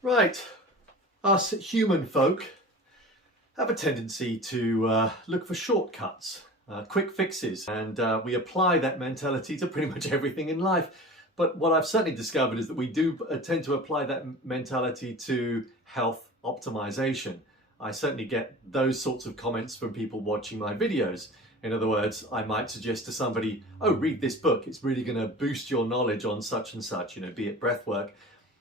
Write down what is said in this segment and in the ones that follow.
Right, us human folk have a tendency to look for shortcuts, quick fixes, and we apply that mentality to pretty much everything in life. But what I've certainly discovered is that we do tend to apply that mentality to health optimization. I certainly get those sorts of comments from people watching my videos. In other words, I might suggest to somebody, oh, read this book. It's really going to boost your knowledge on such and such, be it breath work.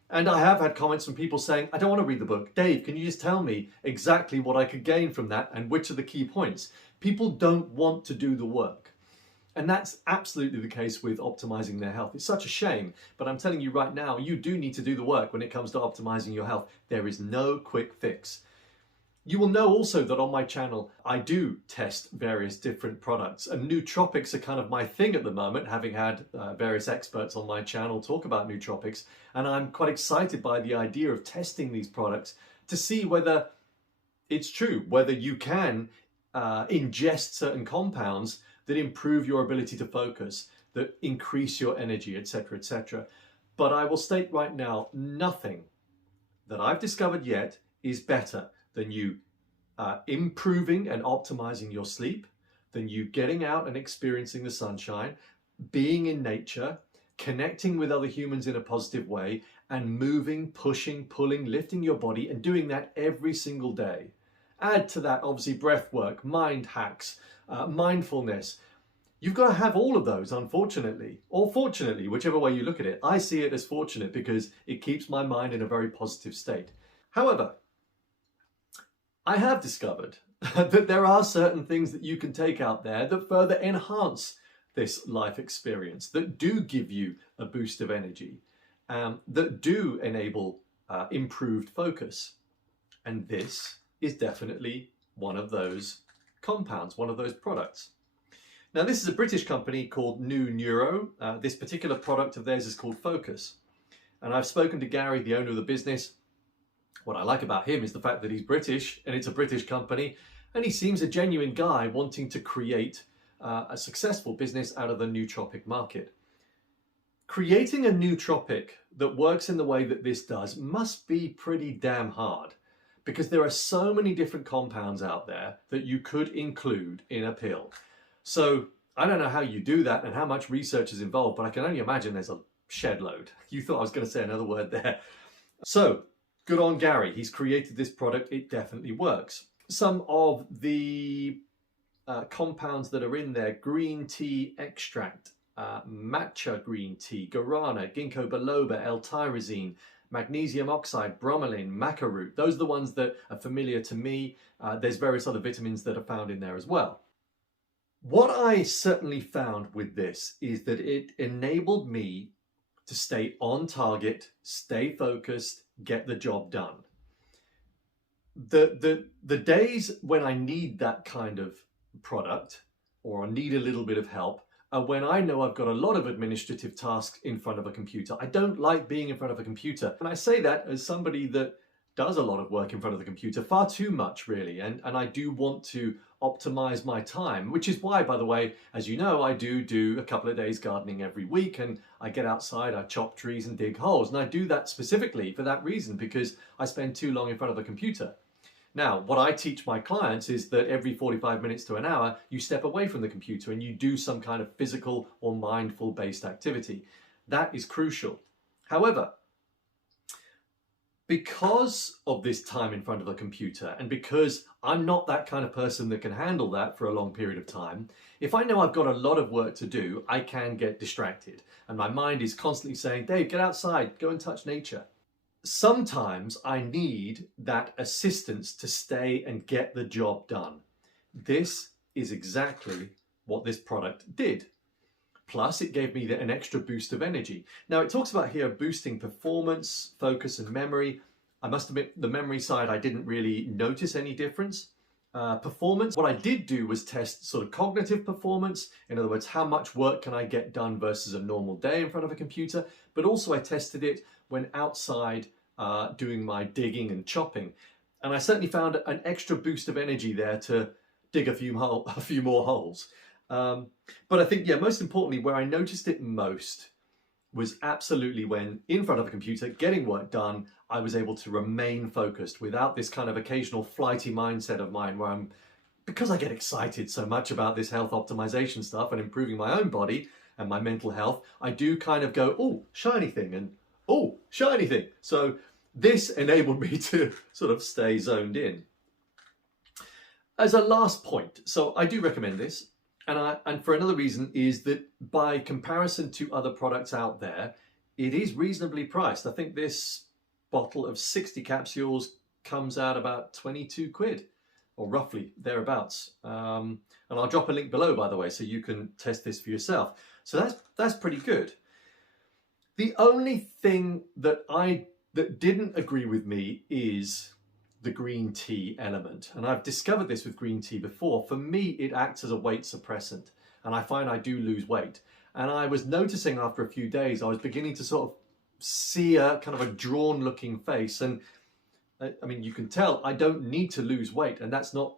And I have had comments from people saying, I don't want to read the book. Dave, can you just tell me exactly what I could gain from that and which are the key points? People don't want to do the work. And that's absolutely the case with optimizing their health. It's such a shame, but I'm telling you right now, you do need to do the work when it comes to optimizing your health. There is no quick fix. You will know also that on my channel, I do test various different products, and nootropics are kind of my thing at the moment, having had various experts on my channel talk about nootropics, and I'm quite excited by the idea of testing these products to see whether it's true, whether you can ingest certain compounds that improve your ability to focus, that increase your energy, etc., etc. But I will state right now, nothing that I've discovered yet is better than you improving and optimizing your sleep, than you getting out and experiencing the sunshine, being in nature, connecting with other humans in a positive way, and moving, pushing, pulling, lifting your body, and doing that every single day. Add to that, obviously, breath work, mind hacks, mindfulness. You've got to have all of those, unfortunately, or fortunately, whichever way you look at it. I see it as fortunate because it keeps my mind in a very positive state. However, I have discovered that there are certain things that you can take out there that further enhance this life experience, that do give you a boost of energy, that do enable improved focus. And this is definitely one of those compounds, one of those products. Now, this is a British company called New Neuro. This particular product of theirs is called Focus. And I've spoken to Gary, the owner of the business. What I like about him is the fact that he's British and it's a British company, and he seems a genuine guy wanting to create a successful business out of the nootropic market. Creating a nootropic that works in the way that this does must be pretty damn hard, because there are so many different compounds out there that you could include in a pill. So I don't know how you do that and how much research is involved, but I can only imagine there's a shed load. You thought I was going to say another word there. So good on Gary. He's created this product. It definitely works. Some of the compounds that are in there: green tea extract, matcha green tea, guarana, ginkgo biloba, L-tyrosine, magnesium oxide, bromelain, maca root. Those are the ones that are familiar to me. There's various other vitamins that are found in there as well. What I certainly found with this is that it enabled me to stay on target, stay focused, get the job done. The days when I need that kind of product, or I need a little bit of help, are when I know I've got a lot of administrative tasks in front of a computer. I don't like being in front of a computer. And I say that as somebody that does a lot of work in front of the computer, far too much really, and I do want to optimize my time, which is why, by the way, as you know, I do a couple of days gardening every week, and I get outside, I chop trees and dig holes, and I do that specifically for that reason, because I spend too long in front of a computer. Now, what I teach my clients is that every 45 minutes to an hour, you step away from the computer and you do some kind of physical or mindful based activity. That is crucial. However, because of this time in front of a computer, and because I'm not that kind of person that can handle that for a long period of time, if I know I've got a lot of work to do, I can get distracted. And my mind is constantly saying, Dave, get outside, go and touch nature. Sometimes I need that assistance to stay and get the job done. This is exactly what this product did. Plus, it gave me an extra boost of energy. Now, it talks about here boosting performance, focus, and memory. I must admit, the memory side, I didn't really notice any difference. Performance, what I did do was test sort of cognitive performance. In other words, how much work can I get done versus a normal day in front of a computer? But also I tested it when outside doing my digging and chopping. And I certainly found an extra boost of energy there to dig a few more holes. But I think, yeah, most importantly, where I noticed it most was absolutely when in front of a computer getting work done, I was able to remain focused without this kind of occasional flighty mindset of mine where because I get excited so much about this health optimization stuff and improving my own body and my mental health, I do kind of go, oh, shiny thing, and oh, shiny thing. So this enabled me to sort of stay zoned in. As a last point, so I do recommend this, and for another reason is that by comparison to other products out there, it is reasonably priced. I think this bottle of 60 capsules comes out about 22 quid, or roughly thereabouts. And I'll drop a link below, by the way, so you can test this for yourself. So that's pretty good. The only thing that didn't agree with me is the green tea element. And I've discovered this with green tea before. For me, it acts as a weight suppressant, and I find I do lose weight. And I was noticing after a few days, I was beginning to sort of see a kind of a drawn looking face. And I mean, you can tell I don't need to lose weight, and that's not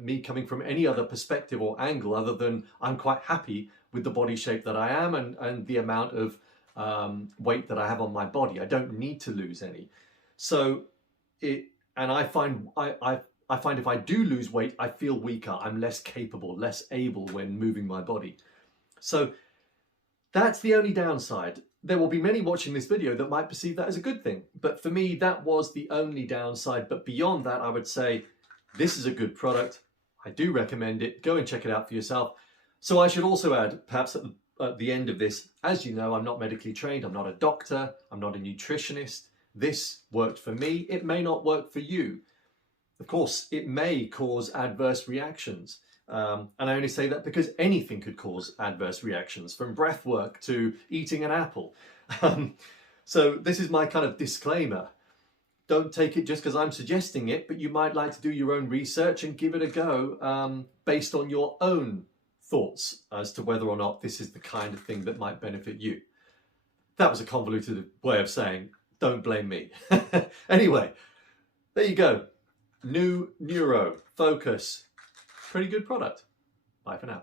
me coming from any other perspective or angle other than I'm quite happy with the body shape that I am and the amount of weight that I have on my body. I don't need to lose any. So I find if I do lose weight, I feel weaker. I'm less capable, less able when moving my body. So that's the only downside. There will be many watching this video that might perceive that as a good thing. But for me, that was the only downside. But beyond that, I would say this is a good product. I do recommend it. Go and check it out for yourself. So I should also add, perhaps at the end of this, as you know, I'm not medically trained. I'm not a doctor. I'm not a nutritionist. This worked for me. It may not work for you. Of course, it may cause adverse reactions. And I only say that because anything could cause adverse reactions, from breath work to eating an apple. So this is my kind of disclaimer. Don't take it just because I'm suggesting it, but you might like to do your own research and give it a go based on your own thoughts as to whether or not this is the kind of thing that might benefit you. That was a convoluted way of saying, don't blame me. Anyway, there you go. New Neuro Focus. Pretty good product. Bye for now.